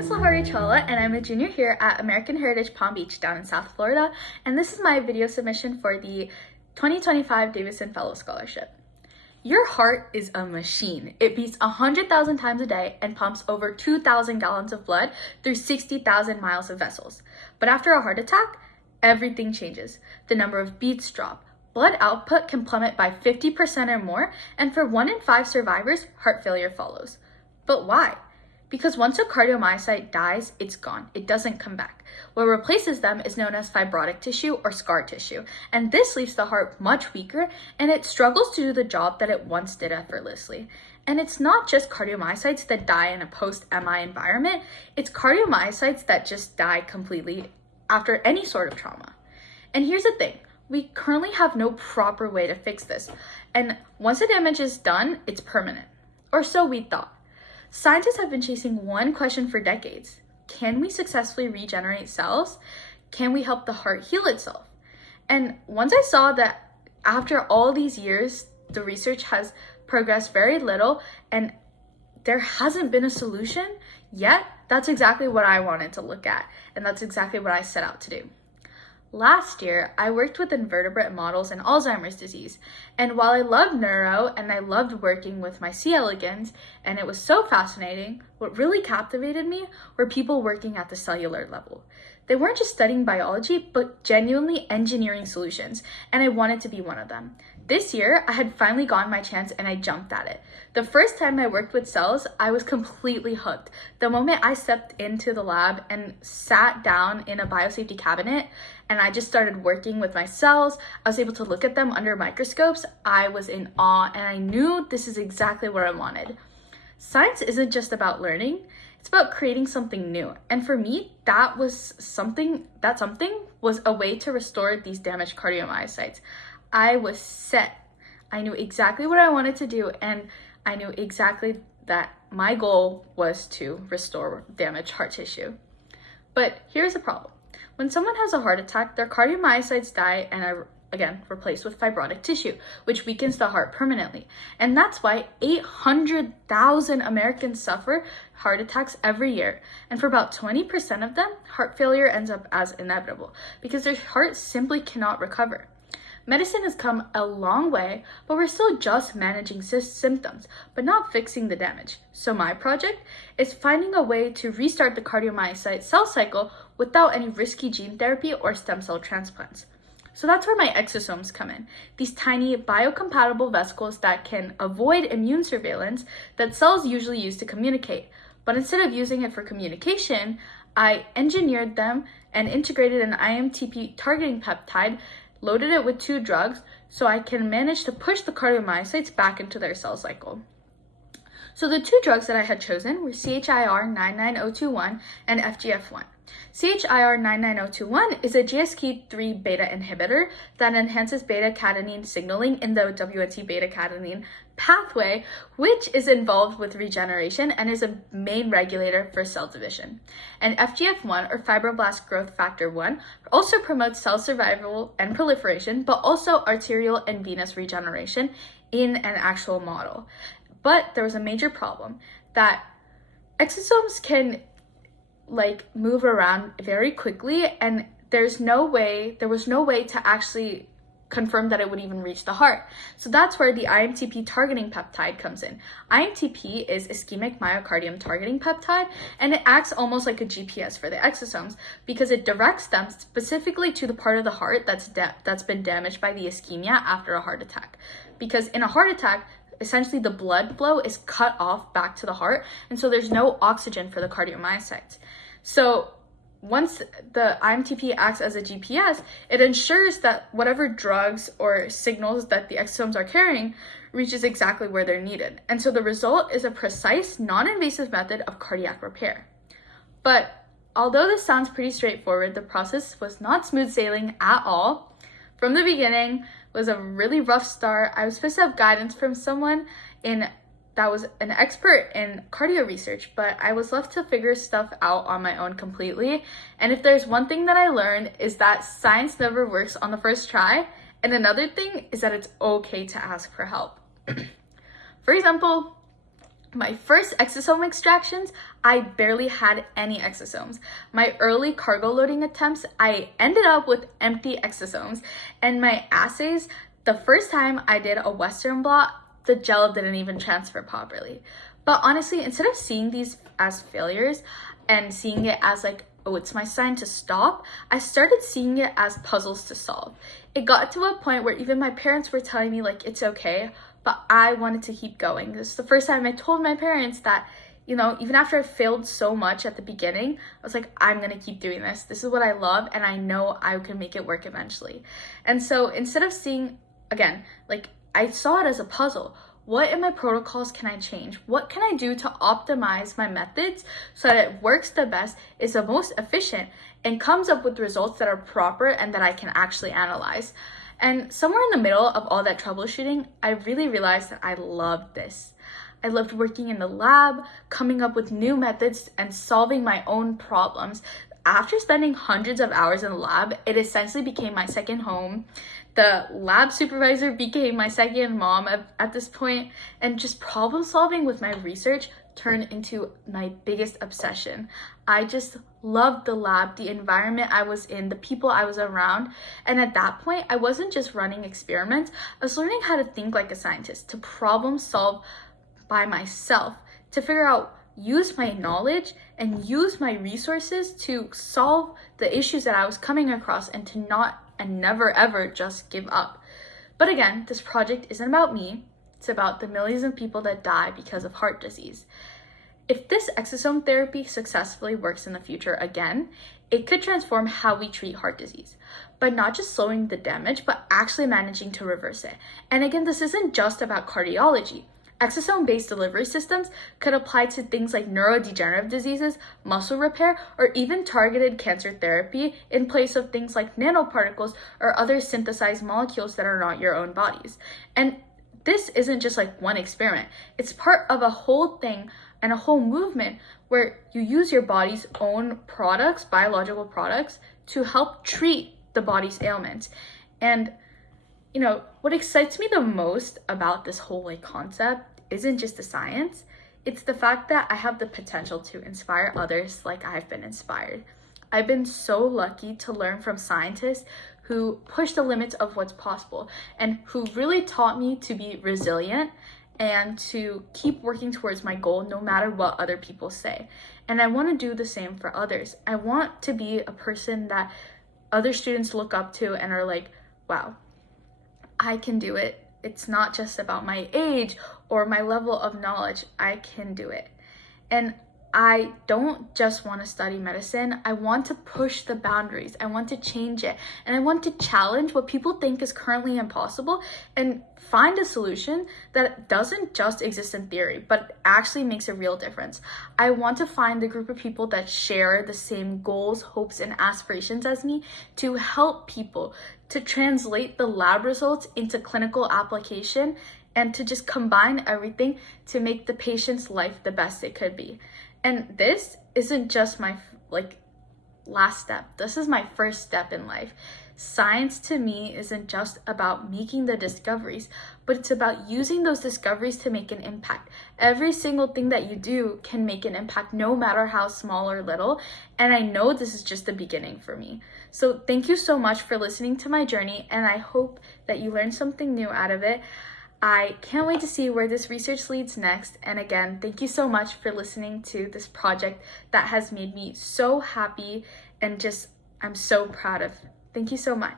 is Lahari Challa, and I'm a junior here at American Heritage Palm Beach down in South Florida, and this is my video submission for the 2025 Davidson Fellow Scholarship. Your heart is a machine. It beats 100,000 times a day and pumps over 2,000 gallons of blood through 60,000 miles of vessels. But after a heart attack, everything changes. The number of beats drop. Blood output can plummet by 50% or more, and for 1 in 5 survivors, heart failure follows. But why? Because once a cardiomyocyte dies, it's gone. It doesn't come back. What replaces them is known as fibrotic tissue or scar tissue, and this leaves the heart much weaker, and it struggles to do the job that it once did effortlessly. And it's not just cardiomyocytes that die in a post-MI environment, it's cardiomyocytes that just die completely after any sort of trauma. And here's the thing, we currently have no proper way to fix this, and once the damage is done, it's permanent. Or so we thought. Scientists have been chasing one question for decades. Can we successfully regenerate cells? Can we help the heart heal itself? And once I saw that after all these years, the research has progressed very little and there hasn't been a solution yet, that's exactly what I wanted to look at. And that's exactly what I set out to do. Last year, I worked with invertebrate models in Alzheimer's disease, and while I loved neuro and I loved working with my C. elegans, and it was so fascinating, what really captivated me were people working at the cellular level. They weren't just studying biology, but genuinely engineering solutions, and I wanted to be one of them. This year, I had finally gotten my chance and I jumped at it. The first time I worked with cells, I was completely hooked. The moment I stepped into the lab and sat down in a biosafety cabinet and I just started working with my cells, I was able to look at them under microscopes. I was in awe and I knew this is exactly what I wanted. Science isn't just about learning, it's about creating something new. And for me, that something was a way to restore these damaged cardiomyocytes. I was set. I knew exactly what I wanted to do, and I knew exactly that my goal was to restore damaged heart tissue. But here's the problem. When someone has a heart attack, their cardiomyocytes die and are again replaced with fibrotic tissue, which weakens the heart permanently. And that's why 800,000 Americans suffer heart attacks every year. And for about 20% of them, heart failure ends up as inevitable because their heart simply cannot recover. Medicine has come a long way, but we're still just managing symptoms, but not fixing the damage. So my project is finding a way to restart the cardiomyocyte cell cycle without any risky gene therapy or stem cell transplants. So that's where my exosomes come in. These tiny biocompatible vesicles that can avoid immune surveillance that cells usually use to communicate. But instead of using it for communication, I engineered them and integrated an IMTP targeting peptide, loaded it with 2 drugs so I can manage to push the cardiomyocytes back into their cell cycle. So the 2 drugs that I had chosen were CHIR 99021 and FGF1. CHIR 99021 is a GSK3 beta inhibitor that enhances beta-catenin signaling in the WNT beta-catenin pathway, which is involved with regeneration and is a main regulator for cell division. And FGF1, or fibroblast growth factor 1, also promotes cell survival and proliferation, but also arterial and venous regeneration in an actual model. But there was a major problem that exosomes can move around very quickly, and there was no way to actually confirm that it would even reach the heart. So that's where the IMTP targeting peptide comes in. IMTP is ischemic myocardium targeting peptide, and it acts almost like a GPS for the exosomes because it directs them specifically to the part of the heart that's been damaged by the ischemia after a heart attack. Because in a heart attack, essentially the blood flow is cut off back to the heart, and so there's no oxygen for the cardiomyocytes. So once the IMTP acts as a GPS, it ensures that whatever drugs or signals that the exosomes are carrying reaches exactly where they're needed. And so the result is a precise, non-invasive method of cardiac repair. But although this sounds pretty straightforward, the process was not smooth sailing at all. From the beginning, was a really rough start. I was supposed to have guidance from someone that was an expert in cardio research, but I was left to figure stuff out on my own completely. And if there's one thing that I learned is that science never works on the first try. And another thing is that it's okay to ask for help. For example, My first exosome extractions, I barely had any exosomes. My early cargo loading attempts, I ended up with empty exosomes. And my assays, the first time I did a Western blot, the gel didn't even transfer properly. But honestly, instead of seeing these as failures and seeing it as like, oh, it's my sign to stop, I started seeing it as puzzles to solve. It got to a point where even my parents were telling me like, it's okay, but I wanted to keep going. This is the first time I told my parents that, you know, even after I failed so much at the beginning, I was like, I'm gonna keep doing this. This is what I love, and I know I can make it work eventually. And so instead of seeing, again, like I saw it as a puzzle. What in my protocols can I change? What can I do to optimize my methods so that it works the best, is the most efficient, and comes up with results that are proper and that I can actually analyze? And somewhere in the middle of all that troubleshooting, I really realized that I loved this. I loved working in the lab, coming up with new methods, and solving my own problems. After spending hundreds of hours in the lab, it essentially became my second home. The lab supervisor became my second mom at this point, and just problem solving with my research turned into my biggest obsession. I just loved the lab, the environment I was in, the people I was around. And at that point, I wasn't just running experiments, I was learning how to think like a scientist, to problem solve by myself, to figure out, use my knowledge and use my resources to solve the issues that I was coming across, and to not and never ever just give up. But again, this project isn't about me, it's about the millions of people that die because of heart disease. If this exosome therapy successfully works in the future again, it could transform how we treat heart disease, by not just slowing the damage, but actually managing to reverse it. And again, this isn't just about cardiology. Exosome-based delivery systems could apply to things like neurodegenerative diseases, muscle repair, or even targeted cancer therapy in place of things like nanoparticles or other synthesized molecules that are not your own bodies. And this isn't just like one experiment. It's part of a whole thing and a whole movement where you use your body's own products, biological products, to help treat the body's ailments. And you know, what excites me the most about this whole like concept isn't just the science, it's the fact that I have the potential to inspire others like I've been inspired. I've been so lucky to learn from scientists who push the limits of what's possible and who really taught me to be resilient and to keep working towards my goal no matter what other people say. And I want to do the same for others. I want to be a person that other students look up to and are like, wow, I can do it. It's not just about my age or my level of knowledge. I can do it. And I don't just want to study medicine. I want to push the boundaries. I want to change it. And I want to challenge what people think is currently impossible and find a solution that doesn't just exist in theory, but actually makes a real difference. I want to find the group of people that share the same goals, hopes, and aspirations as me to help people, to translate the lab results into clinical application, and to just combine everything to make the patient's life the best it could be. And this isn't just my last step. This is my first step in life. Science to me isn't just about making the discoveries, but it's about using those discoveries to make an impact. Every single thing that you do can make an impact, no matter how small or little. And I know this is just the beginning for me. So thank you so much for listening to my journey, and I hope that you learned something new out of it. I can't wait to see where this research leads next. And again, thank you so much for listening to this project that has made me so happy and just I'm so proud of. Thank you so much.